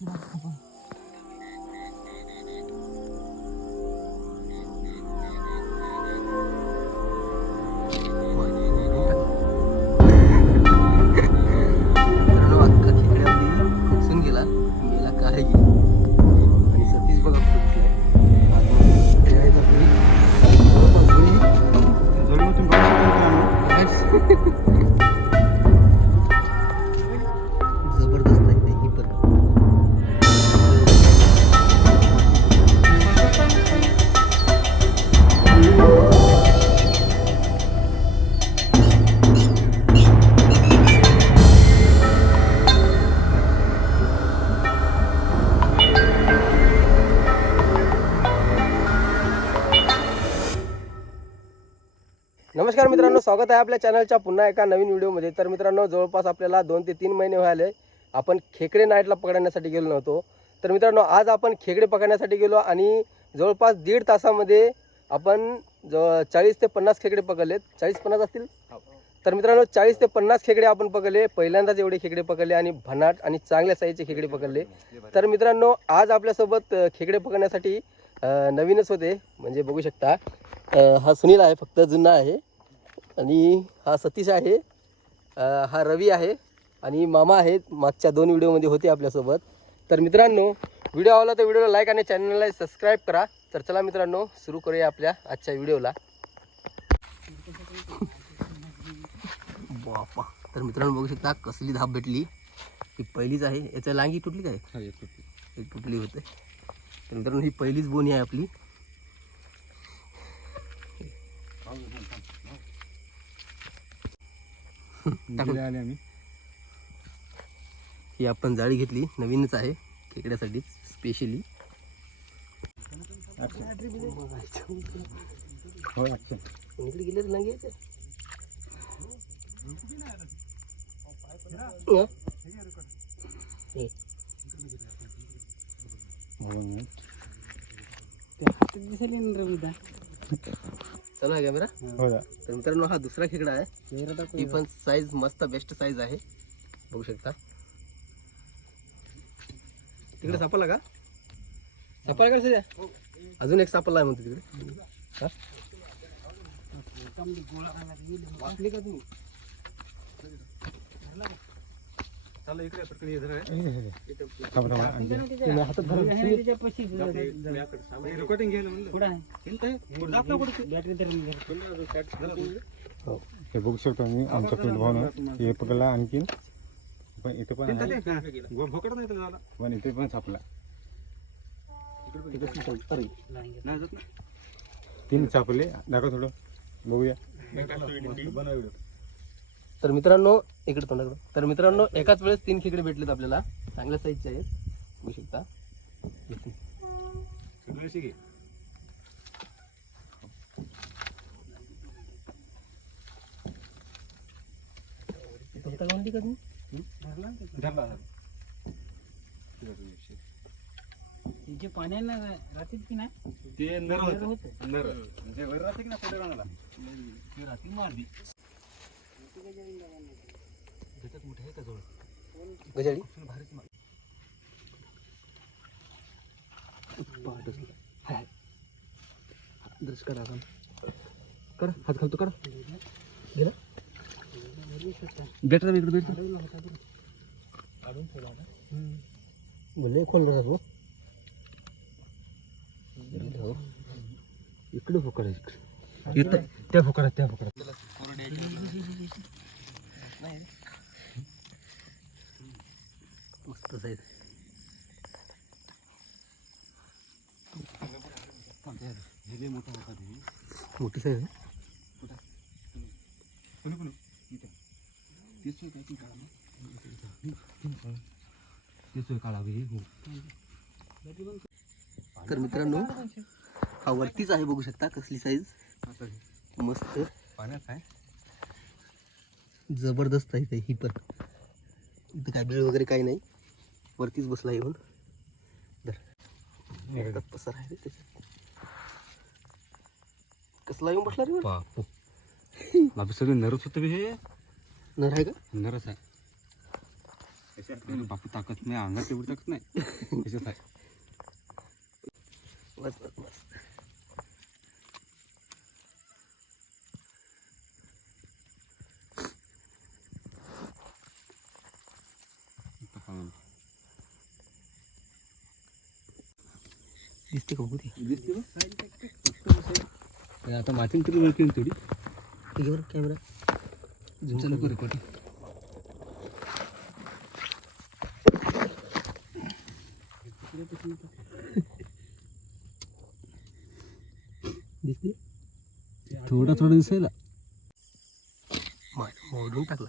मित्रांनो नमस्कार मित्रांनो स्वागत आहे आपल्या चॅनलच्या पुन्हा एका नवीन व्हिडिओमध्ये तर मित्रांनो जवळपास आपल्याला दोन ते तीन महिने व्हायले. आपण खेकडे नाईटला पकडण्यासाठी गेलो नव्हतो. तर मित्रांनो आज आपण खेकडे पकडण्यासाठी गेलो आणि जवळपास दीड तासामध्ये आपण जवळ चाळीस ते पन्नास खेकडे पकडलेत. चाळीस पन्नास असतील? तर मित्रांनो चाळीस ते पन्नास खेकडे आपण पकडले. पहिल्यांदाच एवढे खेकडे पकडले आणि भनाट आणि चांगल्या साईजचे खेकडे पकडले. तर मित्रांनो आज आपल्यासोबत खेकडे पकडण्यासाठी नवीनच होते. म्हणजे बघू शकता हा सुनील आहे फक्त जुना आहे. आणि हा सतीश आहे. हा रवी आहे आणि मामा आहेत. मागच्या दोन व्हिडिओमध्ये होते आपल्यासोबत. तर मित्रांनो व्हिडिओ आवडला तर व्हिडिओला लाईक आणि चॅनलला सबस्क्राईब करा. तर चला मित्रांनो सुरू करूया आपल्या आजच्या व्हिडिओला बापा. तर मित्रांनो बघू शकता कसली धाप भेटली. ही पहिलीच आहे. याच्या लांगी तुटली काय? एक तुटली. होते. तर मित्रांनो ही पहिलीच बोनी आहे आपली. टाकून. ही आपण जाळी घेतली. नवीनच आहे. खेकड्यासाठी स्पेशली इकडे गेले हं? हे. चालू आहे कॅमेरा तर मित्रांनो हा दुसरा खेकडा आहे. ही पण साईज मस्त बेस्ट साईज आहे. बघू शकता. तिकडे सापडला का? सापडला का सध्या? अजून एक सापडला आहे म्हणतो तिकडे. हा? वाचली का तुम्ही तुम्ही हातात धरून हो. हे बघू शकतो मी आमच्या पिंड भावनं. हे पकडला आणखीन. पण इथे पण पण इथे पण सापला तीन सापले दाखव थोडं. बघूया. तर मित्रांनो इकडे तोंडाकडे. तर मित्रांनो एकाच वेळेस तीन खेकडे भेटलेत आपल्याला. चांगल्या साईजचे आहेत. बघू शकता? जे पाण्यानं राहतील की नाही? ते नर नर होते. म्हणजे वर राहते की ना पुढे राहणार ती रात्री मारली त्याच्यात मोठे आहे का जवळ गजाडी पाहत असलं. हाय, हाय. दर्श करा आपण. कर हात घालतो कर. गेला? बेटर इकडे बेटर बोलले खोल राहतो इकडे फोकड इकडे. त्या फुकरात त्या फुकरात मस्तच आहेत मोठी साईज तर मित्रांनो हा वरतीच आहे बघू शकता कसली साईज मस्त. जबरदस्त आहे ते ही पण. इथं काय बिळ वगैरे काही नाही. वरतीच बसला येऊन. धर. पसार आहे त्याच्यात. कसला येऊन बसला रे? बापू. बापू सगळे नरच होतं बे हे. नर आहे का? नरच आहे. बापू ताकद नाही अंगात तेवढी ताकद नाही. आहे. बस बस बस. दिसते का बघू ते? आता मातीन तरी वरती थोडी ठीक आहे बरं कॅमेरा झूम चालू कर दिसते? थोडा थोडा दिसायला. मोडून टाकला.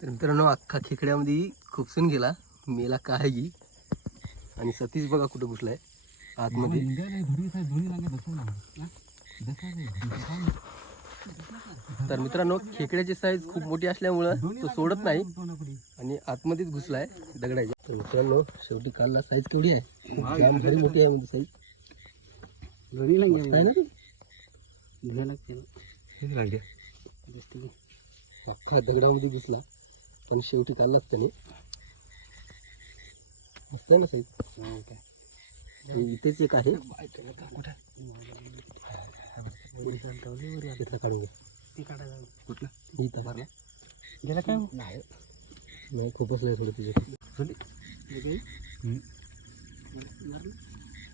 तर मित्रांनो अख्खा खेकड्यामध्ये खुपसून गेला. मेला काय गी आणि सतीश बघा कुठं घुसलाय. आतमध्ये. तर मित्रांनो खेकड्याची साईज खूप मोठी असल्यामुळं तो सोडत नाही. आणि आतमध्येच घुसलाय दगडाच्या. तर मित्रांनो शेवटी कालला साईज केवढी आहे? भारी मोठी आहे म्हणजे साईज ना ती? अख्खा दगडामध्ये घुसला. पण शेवटी काढलाच त्याने. मस्त आहे ना साईज? इथेच एक आहे. तिथला काढून घ्या कुठला? इथं. गेला काय नाही. खूपच लय थोडं तिथे.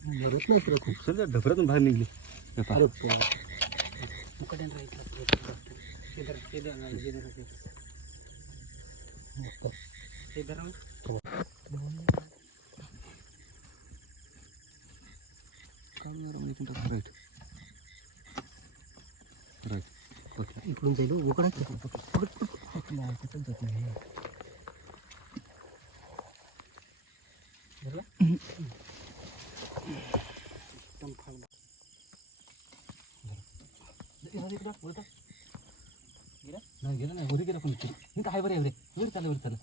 मरत नाही तुला खूप. सर ढबरातून बाहेर निघली. हो, उकडायचं नाही गेला नाही वरी गेला पण इथं आहे बरं एवढे वरी चाललं वरी चाललं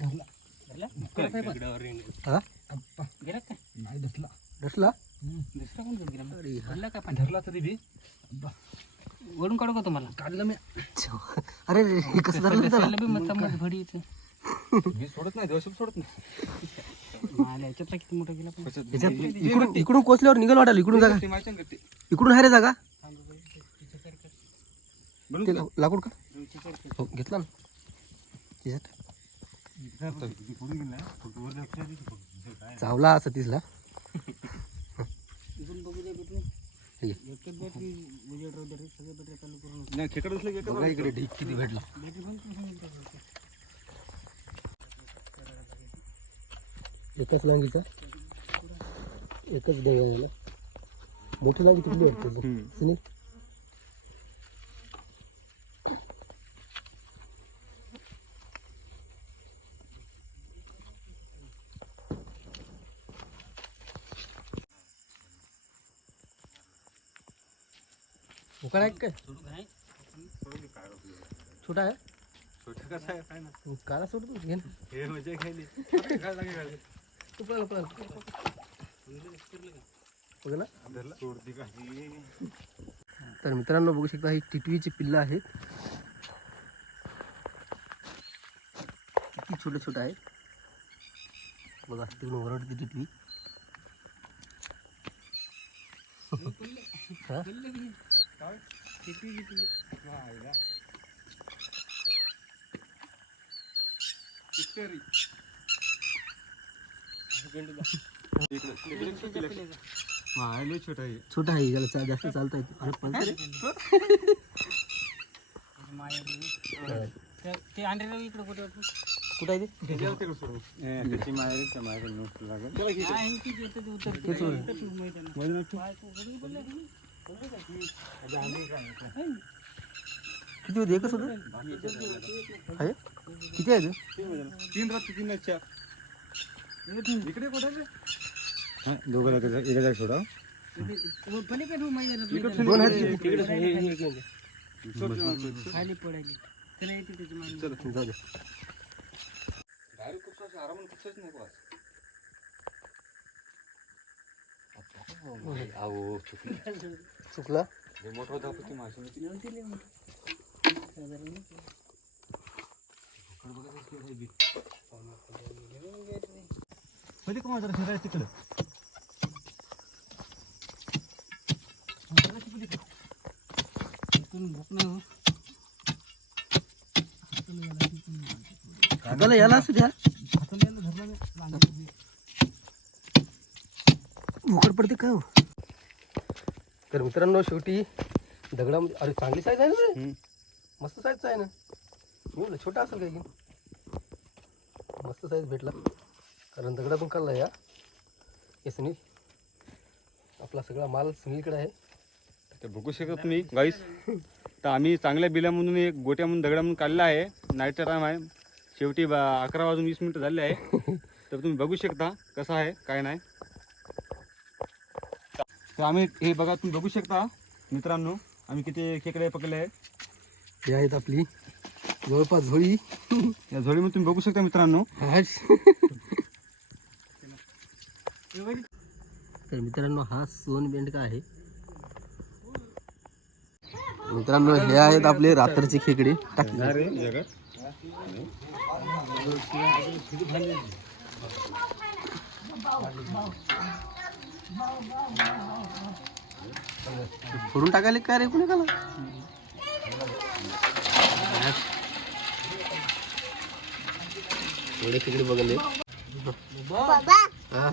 धरला हा गेला काय धरला दुसरा कोण गेला? अरे हा. पडला का पाणी? धरला तरी बी. ओढून काढू का तुम्हाला? काढलं मी. अरे रे, हे कसं झालं त्याला? बी मस्त मस्त भडी येते मी सोडत नाही सोडत नाही. मायला याच्यातला किती मोठा गेला पण? याच्यात इकडून इकडून कोसल्यावर निघल वाटायला इकडून जागा. ते माहिती आहे का ते? इकडून आहे रे जागा. ते? ला- लाकूड का? हो घेतला ना. त्याच्यात आता किती पुढे नाही खेकडं दिसलं की एकच बघा इकडे ढीक किती भेटला. एकच लांगीचा. एकच डोळ्याला मोठी लांगी तिकडली वाटते हम्म. सुनील? उकाळ आहे काय? छोटा आहे? छोटं कसं आहे काय ना काला सोडतो घे ना. तू पळाला पळाला बघ ना. तर मित्रांनो बघू शकता ही टिटवीची पिल्लं आहेत. किती छोटे छोटे आहेत. बघा तिकडून ओरडते टिटवी. हा? मायले छोटा आहे छोटा आहे याला चा- जास्त चालता येतो अरे पळतं रे. ते अंड्याला इकडे कुठे कुठं आहे. ते त्याची माहेर त्या माहेर नोट लागेल किती होते? एकच होतं? आहे? किती आहे? तीन रात तीन चार इकडे कुठे दोघं एका जागी सोडा. हो. दोन आहेत आरामात चुकलं मोठा होता ती माशी नव्हती लई मोठी. साधारण कधी कमा जरा शिरायचं तिकडं इथून भूक नाही हो. हाताला याला असू द्या. उकड पडते काय हो तर मित्रांनो शेवटी दगडामध्ये अरे चांगली साईज आहे ना रे? मस्त साईजचा आहे ना. मी छोटा असेल काय की मस्त साईज भेटला. कारण दगडातून काढला या. हे सुनील आपला सगळा माल सुनीलकडे आहे. ते बघू शकत तुम्ही गाईस तर आम्ही चांगल्या बिलामधून एक गोट्यामधून दगडामधून काढला आहे. नाईटचा टाइम आहे. शेवटी बा अकरा वाजून वीस मिनिटं झाले आहे. तर तुम्ही बघू शकता कसं आहे काय नाही. तर आम्ही हे बघा तुम्ही बघू शकता मित्रांनो. आम्ही किती खेकडे पकडले आहे हे आहेत आपली जवळपास झोळी. या झोळीमध्ये तुम्ही बघू शकता मित्रांनो. तर मित्रांनो हा सोन बेंडका आहे. मित्रांनो हे आहेत आपले रात्रचे खेकडे. टाकले फोडून टाकायला काय रे कुणी काला? एवढे खेकडे बघले. हा.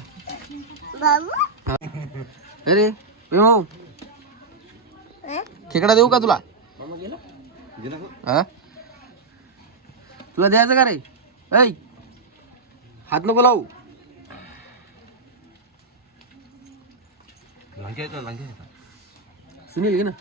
अरे खेकडा देऊ का तुला? हा? तुला द्यायचं का रे? ऐ. हात नको लावू. सुनील घे ना